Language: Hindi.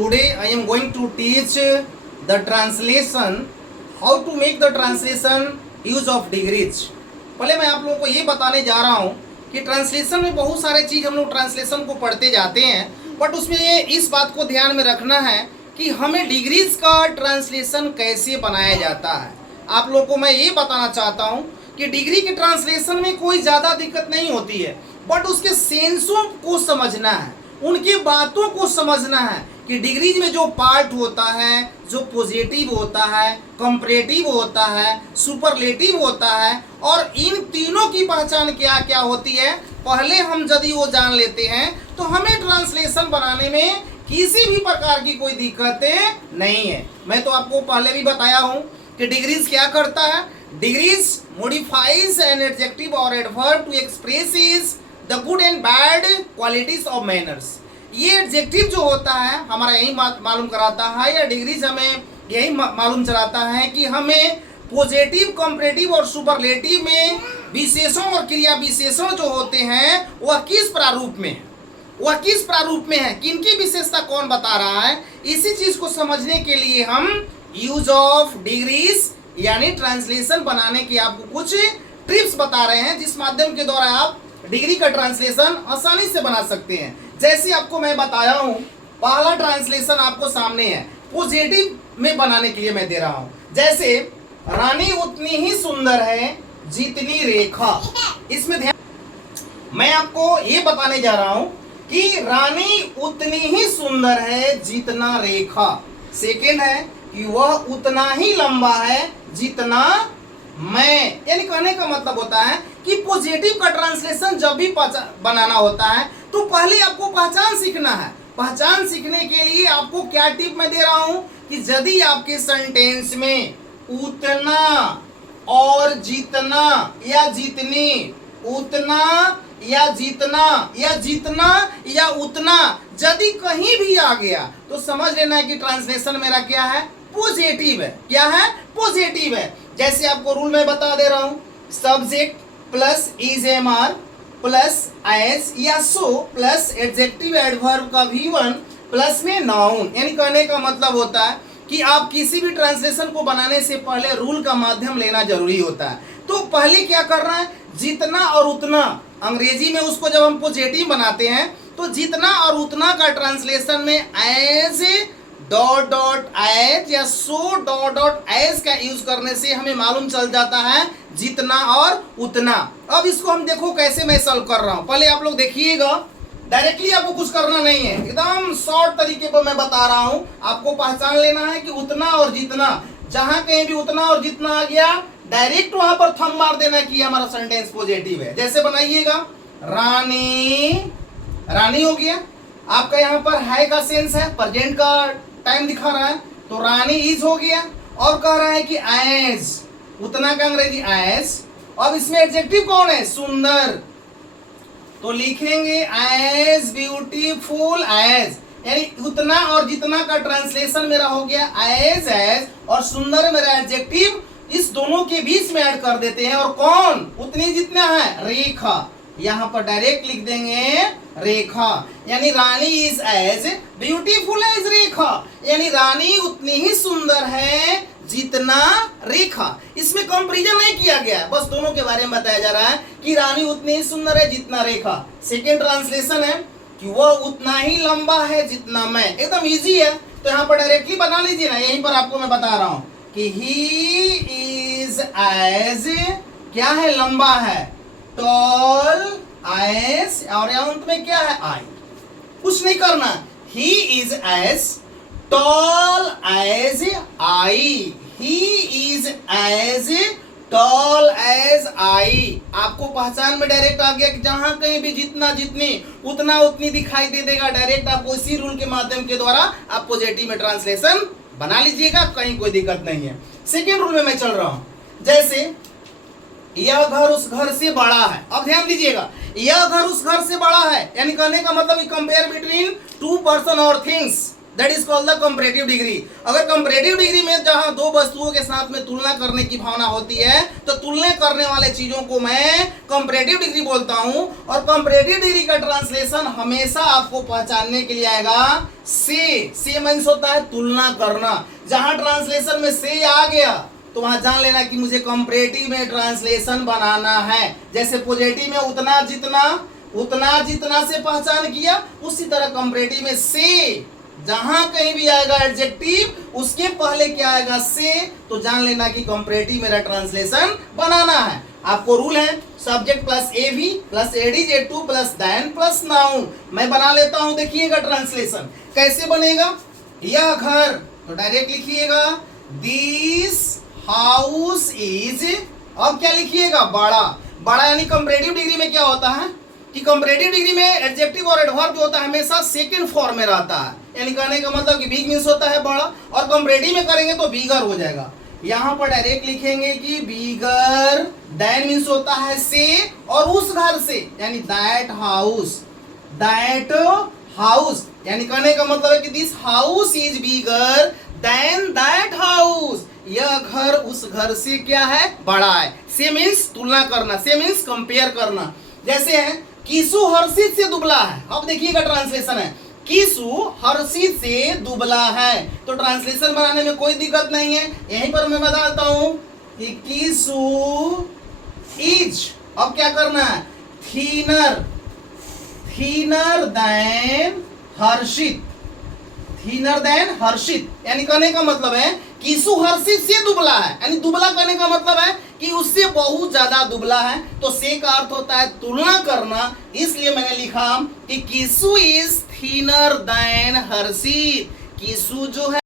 Today I am going to teach the translation, how to make the translation use of degrees. पहले मैं आप लोगों को ये बताने जा रहा हूँ कि ट्रांसलेशन में बहुत सारे चीज़ हम लोग ट्रांसलेशन को पढ़ते जाते हैं, बट उसमें ये इस बात को ध्यान में रखना है कि हमें डिग्रीज का ट्रांसलेशन कैसे बनाया जाता है। आप लोगों को मैं ये बताना चाहता हूँ कि डिग्री के ट्रांसलेशन में कोई ज़्यादा दिक्कत नहीं होती है, बट उसके सेंसों को समझना है, उनकी बातों को समझना है कि डिग्रीज में जो पार्ट होता है, जो पॉजिटिव होता है, कंपैरेटिव होता है, सुपरलेटिव होता है, और इन तीनों की पहचान क्या क्या होती है, पहले हम यदि वो जान लेते हैं तो हमें ट्रांसलेशन बनाने में किसी भी प्रकार की कोई दिक्कत नहीं है। मैं तो आपको पहले भी बताया हूँ कि डिग्रीज क्या करता है। Degrees modifies an adjective or adverb to expresses the good and bad qualities of manners। ये एडजेक्टिव जो होता है हमारा यही मालूम कराता है, या डिग्रीज हमें यही मालूम चलाता है कि हमें पॉजिटिव, कंपैरेटिव और सुपरलेटिव में विशेषण और क्रिया विशेषण जो होते हैं वह किस प्रारूप में है, वह किस प्रारूप में है, किनकी विशेषता कौन बता रहा है। इसी चीज को समझने के लिए हम यूज ऑफ डिग्रीज यानी ट्रांसलेशन बनाने की आपको कुछ ट्रिप्स बता रहे हैं, जिस माध्यम के द्वारा आप डिग्री का ट्रांसलेशन आसानी से बना सकते हैं। जैसे आपको मैं बताया हूं, पहला ट्रांसलेशन आपको सामने है, पॉजिटिव में बनाने के लिए मैं दे रहा हूं। जैसे रानी उतनी ही सुंदर है जितनी रेखा। इसमें ध्यान, मैं आपको ये बताने जा रहा हूं कि रानी उतनी ही सुंदर है जितना रेखा। सेकेंड है कि वह उतना ही लंबा है जितना मैं। यानी कहने का मतलब होता है कि पॉजिटिव का ट्रांसलेशन जब भी बनाना होता है तो पहले आपको पहचान सीखना है। पहचान सीखने के लिए आपको क्या टिप मैं दे रहा हूं कि यदि आपके सेंटेंस में उतना और जितना या जितनी, उतना या जितना या जितना या उतना यदि कहीं भी आ गया तो समझ लेना है कि ट्रांसलेशन मेरा क्या है, पॉजिटिव है। क्या है? पॉजिटिव है। जैसे आपको रूल में बता दे रहा हूं, subject plus is M R plus S या सो प्लस एडजेक्टिव एडवर्ब का V1 प्लस में नाउन। यानी कहने का मतलब होता है कि आप किसी भी ट्रांसलेशन को बनाने से पहले रूल का माध्यम लेना जरूरी होता है। तो पहले क्या करना है, जितना और उतना, अंग्रेजी में उसको जब हम पॉजिटिव बनाते हैं तो जितना और उतना का ट्रांसलेशन में एज डॉट डॉट एज या सो डॉट डॉट एज का यूज करने से हमें मालूम चल जाता है जितना और उतना। अब इसको हम देखो कैसे मैं सॉल्व कर रहा हूं। पहले आप लोग देखिएगा, डायरेक्टली आपको कुछ करना नहीं है, एकदम शॉर्ट तरीके पर मैं बता रहा हूं। आपको पहचान लेना है कि उतना और जितना, जहां कहीं भी उतना और जितना आ गया डायरेक्ट वहां पर थंब मार देना कि हमारा सेंटेंस पॉजिटिव है। जैसे बनाइएगा, रानी, रानी हो गया आपका, यहाँ पर है का सेंस है, प्रेजेंट का टाइम दिखा रहा है, तो रानी इज हो गया। और कह रहा है कि एज, उतना का अंग्रेजी एज। अब इसमें एडजेक्टिव कौन है, सुंदर, तो लिखेंगे एज ब्यूटीफुल एज। यानी उतना और जितना का ट्रांसलेशन मेरा हो गया एज, और सुंदर मेरा एडजेक्टिव इस दोनों के बीच में ऐड कर देते हैं। और कौन, उतनी जितना है, रेखा, यहां पर डायरेक्ट लिख देंगे रेखा। यानी रानी इज एज ब्यूटीफुल एज रेखा, यानी रानी उतनी ही सुंदर है जितना रेखा। इसमें कंपैरिजन नहीं किया गया, बस दोनों के बारे में बताया जा रहा है कि रानी उतनी ही सुंदर है जितना रेखा। सेकेंड ट्रांसलेशन है कि वह उतना ही लंबा है जितना मैं। एकदम इजी है, तो यहाँ पर डायरेक्टली बना लीजिए ना, यहीं पर आपको मैं बता रहा हूं कि ही इज एज, क्या है, लंबा है, टॉल एज, और अंत में क्या है, आई। कुछ नहीं करना, he is as tall as I, he is as tall as I. आपको पहचान में डायरेक्ट आ गया कि जहां कहीं भी जितना जितनी उतना उतनी दिखाई दे देगा, डायरेक्ट आपको इसी रूल के माध्यम के द्वारा आप पॉजिटिव में ट्रांसलेशन बना लीजिएगा, कहीं कोई दिक्कत नहीं है। सेकेंड रूल में मैं चल रहा हूं। जैसे यह घर उस घर से बड़ा है। अब ध्यान दीजिएगा, यह घर उस घर से बड़ा है, यानी कहने का मतलब कंपेयर बिटवीन टू पर्सन और things. That is called the comparative degree. अगर कंपैरेटिव डिग्री में जहां दो वस्तुओं के साथ में तुलना करने की भावना होती है तो तुलना करने वाले चीजों को मैं कंपैरेटिव डिग्री बोलता हूं। और कंपैरेटिव डिग्री का ट्रांसलेशन हमेशा आपको पहचानने के लिए आएगा से मींस होता है तुलना करना। जहां ट्रांसलेशन में से आ गया तो वहां जान लेना कि मुझे कंपैरेटिव में ट्रांसलेशन बनाना है। जैसे पॉजिटिव में उतना जितना से पहचान किया, उसी तरह कंपैरेटिव में से जहां कहीं भी आएगा एडजेक्टिव उसके पहले क्या आएगा से, तो जान लेना कि कंपैरेटिव मेरा ट्रांसलेशन बनाना है। आपको रूल है subject plus AV plus adjective plus then plus noun. मैं बना लेता हूं, देखिएगा ट्रांसलेशन कैसे बनेगा। यह घर, तो डायरेक्ट लिखिएगा दिस हाउस इज, अब क्या लिखिएगा बड़ा यानी कंपैरेटिव डिग्री में क्या होता है कि कंपैरेटिव डिग्री में एडजेक्टिव और एडवर्ब जो होता है हमेशा सेकंड फॉर्म में रहता है। यानी कहने का मतलब कि बिग मींस होता है बड़ा, और कंपैरेटिव में करेंगे तो बिगर हो जाएगा। यहां पर डायरेक्ट लिखेंगे कि बिगर, देन मींस होता है से और उस घर से, यानी दैट हाउस यानी कहने का मतलब है कि this house is bigger than that house. यह घर उस घर से क्या है बड़ा है। से मींस तुलना करना, से मींस कंपेयर करना। जैसे है कीसु हर्षित से दुबला है, अब देखिएगा ट्रांसलेशन है कीसु हर्षित से दुबला है, तो ट्रांसलेशन बनाने में कोई दिक्कत नहीं है। यहीं पर मैं बताता हूं कि कीसु इज, अब क्या करना है थीनर देन हर्षित यानी कहने का मतलब है कीसु हर्षित से दुबला है, यानी दुबला करने का मतलब है कि उससे बहुत ज्यादा दुबला है। तो से का अर्थ होता है तुलना करना, इसलिए मैंने लिखा कि कीसु इज थीनर देन हर्षित। कीसु जो है